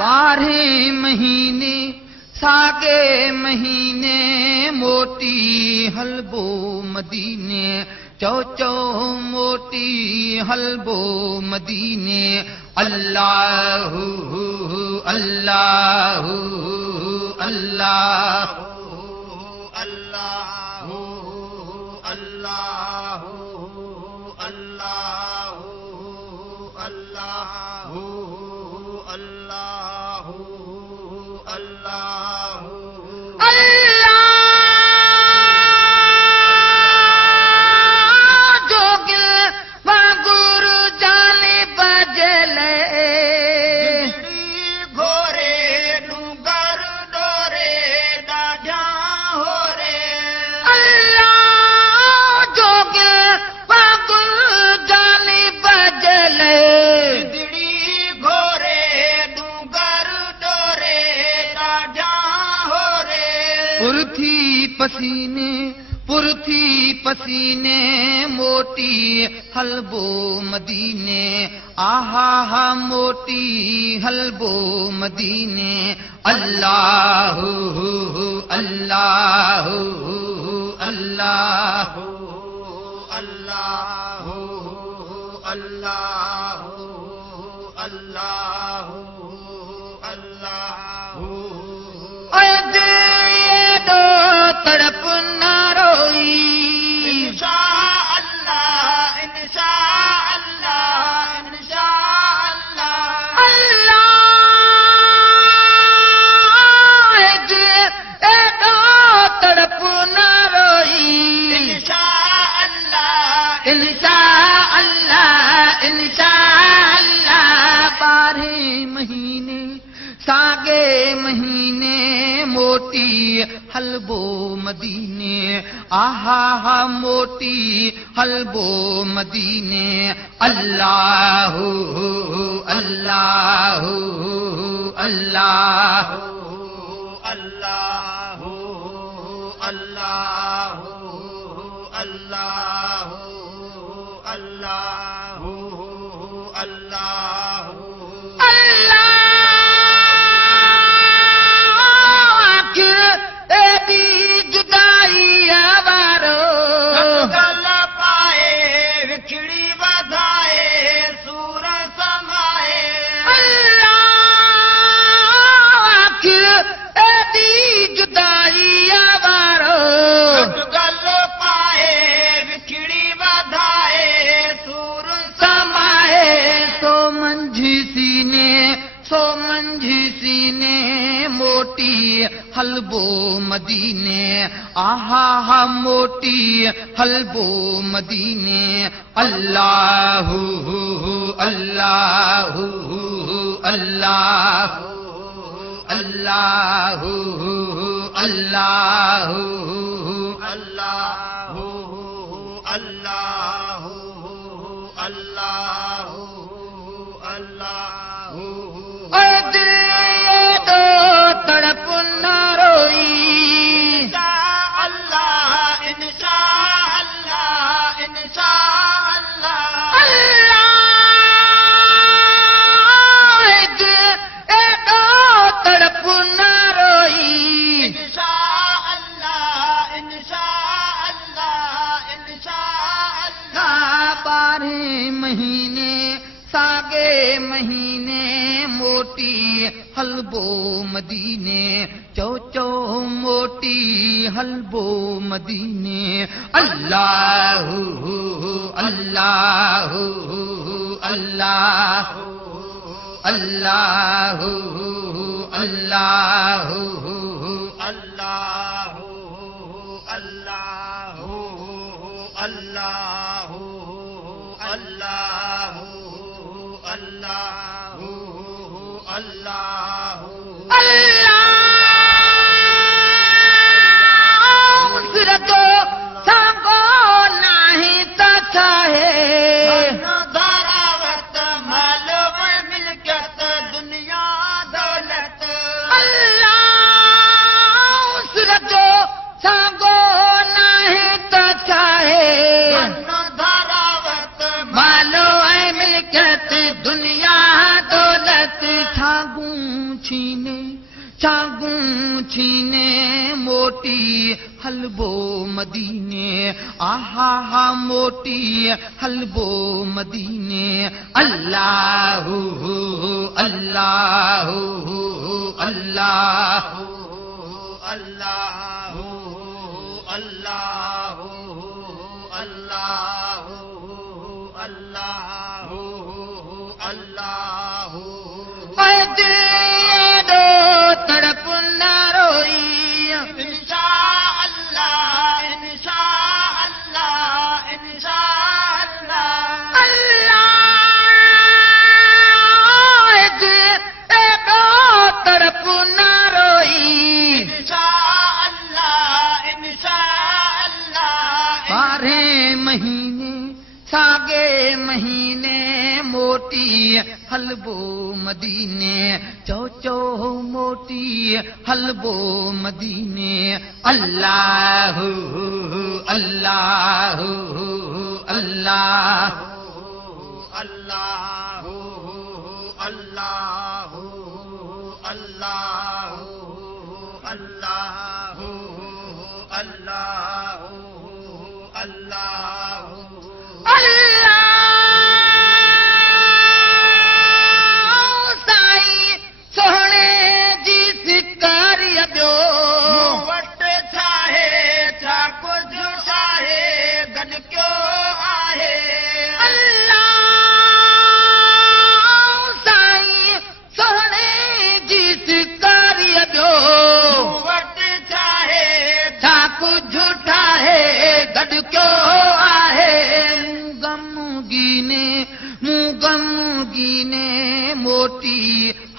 बारह महीने सागे महीने मोटी हलबो मदीने चौ चौ मोटी हलबो मदीने अल्लाह अल्लाह अल्लाह अल्लाह अल्लाह अल्लाह अल्लाह अल्लाह अल्लाह पुरथी पसीने मोटी हलबो मदीने आहा हा मोटी हलबो मदीने अल्लाह अल्लाह अल्लाह अल्लाह अल्लाह अल्लाह अल्लाह तड़प ना रोई इंशा अल्लाह इंशा अल्लाह इंशा अल्लाह अल्लाह एडो तड़प ना रोई इंशा अल्लाह इंशा अल्लाह इंशा अल्लाह बारह महीने सागे महीने मोटी हलबो मदीने आहा हा मोटी हलबो मदीने अल्लाह अल्लाह अल्लाह अल्लाह अल्लाह अल्लाह अल्लाह अल्लाह अल्लाह मोटी हलबो मदीने आहा हा मोटी हलबो मदीने अल्लाह अल्लाह अल्लाह अल्लाह अल्लाह अल्लाह अल्लाह अल्लाह अल्लाह तड़प न रोई अल्लाह इंशा अल्लाह इंशा अल्लाह अल्लाह एडो तड़प न रोई इंशा अल्लाह इंशा अल्लाह इंशा अल्लाह बारह महीने सागे महीने मोटी हलबो मदीने चौ चौ मोटी हलबो मदीने अल्लाह अल्लाह अल्लाह अल्लाह अल्लाह अल्लाह अल्लाह अल्लाह अल्लाह अल्लाह सिरतो सांगो नहीं तथा है धारावत माल मिलकत दुनिया दौलत अल्लाह सिरतो सांगो नहीं तथा है धारावत मालो ऐ मिलकत दुनिया दौलत छागू छीने मोटी हलबो मदीने आहा हा मोटी हलबो मदीने अल्लाह अल्लाह अल्लाह अल्लाह अल्लाह अल्लाह अल्लाह अल्लाह दो तड़प न रोई इंशा अल्लाह इंशा अल्लाह इंशा अल्लाह अल्लाह दो तड़प न रोई इंशा अल्लाह इंशा अल्लाह 12 महीने सागे महीने मोटी हलबो मदीने चो मोटी हलबो मदीने अल्लाह अल्लाह अल्लाह अल्लाह अल्लाह अल्लाह अल्लाह अल्लाह अल्लाह अल्लाह साईं सोहणे जी सिकारी ॿियो वट छाहे छा कुझु छाहे गॾ कयो आहे अल्लाह साईं सोहणे जी सिकारी ॿियो वट छाहे छा कुझु ठाहे गॾ कयो आहे गमगीने मोटी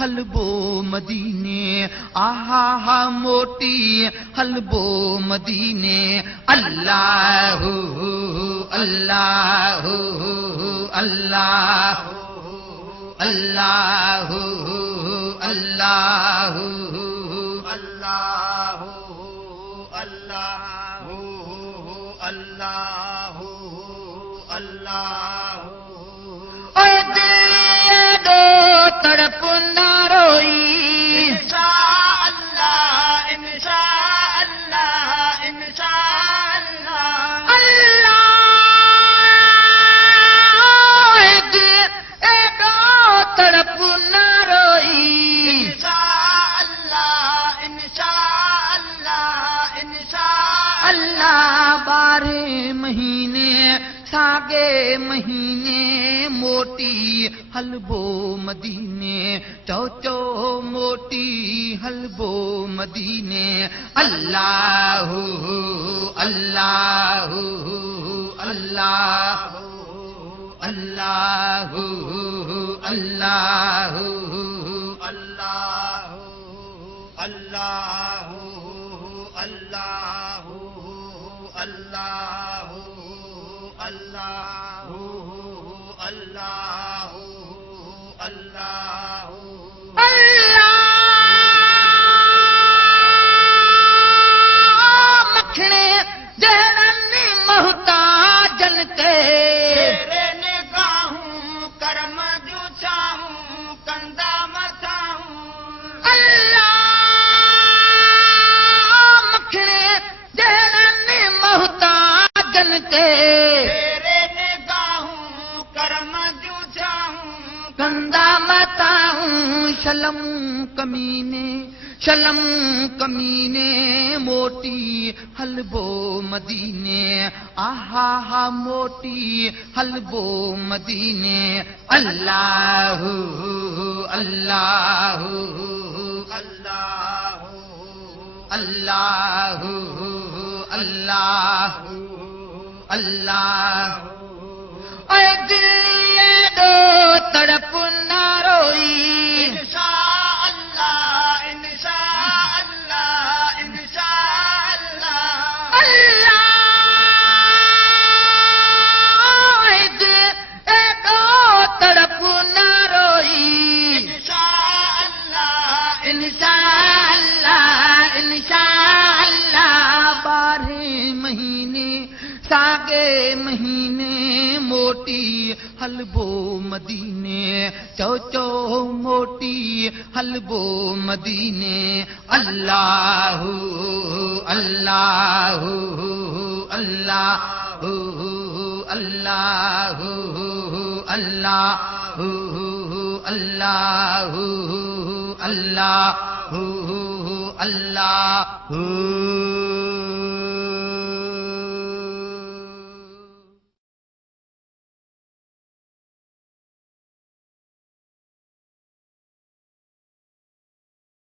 हलबो मदीने आहा हा मोटी हलबो मदीने अल्लाह अल्लाह अल्लाह अल्लाह अल्लाह अल्लाह अल्लाह अल्लाह अल्लाह दो तड़प न रोई इंशा अल्लाह इंशा अल्लाह इंशा अल्लाह अल्लाह दो तड़प न रोई इंशा अल्लाह इंशा अल्लाह इंशा अल्लाह 12 महीने सागे महीने मोटी हलबो मदीने चो मोटी हलबो मदीने अल्लाह अल्लाह अल्लाह अल्लाह अल्लाह अल्लाह अल्लाह अल्लाह अल्लाह अल्लाह अल्लाह अल्लाह अल्लाह मखणे जहरनि मोहताजन ते तेरे निगाहूं करम जूं छाहूं कंदा मथाहूं अल्लाह मखणे जहरनि मोहताजन ते तेरे निगाहूं करम जूं छाहूं कंदा मताऊं शलम कमीने मोटी हलबो मदीने आहा हा मोटी हलबो मदीने अल्लाह अल्लाह अल्लाह अल्लाह अल्लाह अल्लाह दो तड़प न रोई इंशा अल्लाह इंशा अल्लाह इंशा अल्लाह अल्लाह दो तड़प न रोई इंशाअल्लाह इंशाअल्लाह इंशाअल्लाह 12 महीने सागे महीने मोटी हलबो मदीने चो मोटी हलबो मदीने अल्लाह अल्लाह अल्लाह अल्लाह अल्लाह अल्लाह अल्लाह अल्लाह